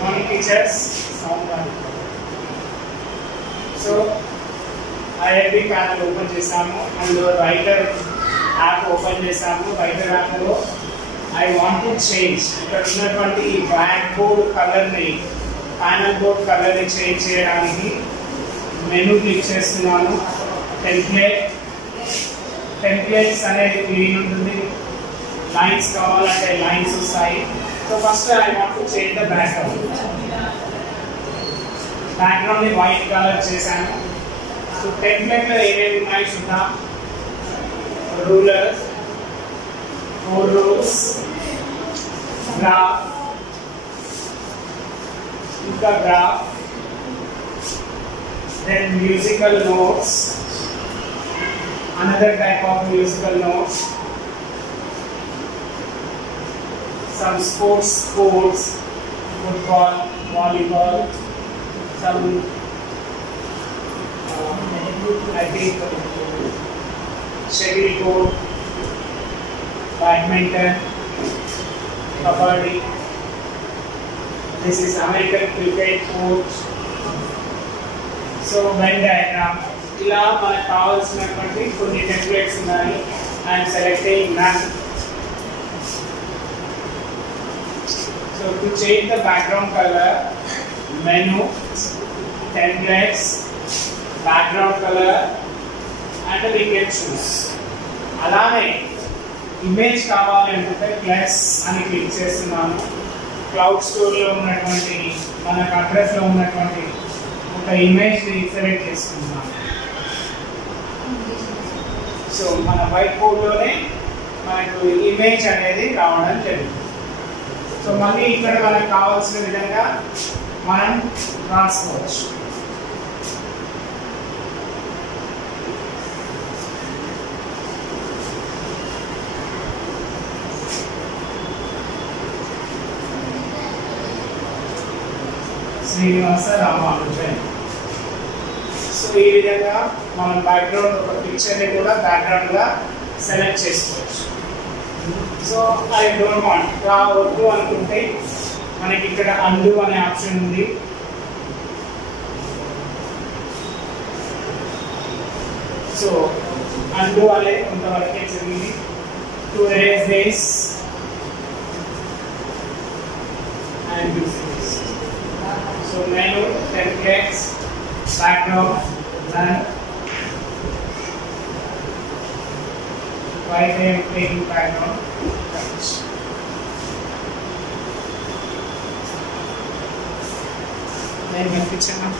morning teachers. So IIB panel open చేసాము and writer app open చేసాము. writer app లో I want to change ఇక్కడ ఉన్నటువంటి black board colour ని panel board colour ని change చేయడానికి మెనూ క్లిక్ చేస్తున్నాను. టెంప్లేట్స్ అనేది గ్రీన్ ఉంటుంది, లైన్స్ కావాలంటే లైన్స్ వస్తాయి. So first I want to change the background ని వైట్ కలర్ చేశాను. సో టెంప్లేట్ లో ఏమేమి ఉన్నాయి చూద్దాం. రూలర్, 4 rows, graph, ఇంకా graph, then musical notes, another type of musical notes, some sports, football, volleyball, some I think shuttlecock, badminton, kabaddi. This is American cricket coach. So Venn diagram. ఇలా మనకు కావాల్సినటువంటి కొన్ని టెంప్లెట్స్ ఉన్నాయి. I am selecting none. So to change the background color, menu, templates, background color, and we can choose. అలానే ఇమేజ్ కావాలి అంటే ప్లస్ అని క్లిక్ చేస్తున్నాను. క్లౌడ్ స్టోర్ లో ఉన్నటువంటి మనకు అడ్రస్ లో ఉన్నటువంటి ఒక ఇమేజ్ ని సెలెక్ట్ చేసుకుంటున్నాను. సో మన వైట్ బోర్డ్ లోనే మనకు ఇమేజ్ అనేది రావడం జరిగింది. సో మళ్ళీ ఇక్కడ మనకు కావాల్సిన విధంగా మనం రాసుకోవచ్చు. శ్రీనివాస రామానుజన్. సో ఈ విధంగా మనం బ్యాక్గ్రౌండ్ ఒక పిక్చర్ని కూడా బ్యాక్గ్రౌండ్ గా సెలెక్ట్ చేసుకోవచ్చు. సో ఐ డోంట్ వాంట్ రావద్దు అనుకుంటే మనకి ఇక్కడ అండు అనే ఆప్షన్ ఉంది. సో అండు అనే కొంతవరకే జరిగింది. To erase this and use this. So menu, templates, background, none. Why they are taking background? Then picture now.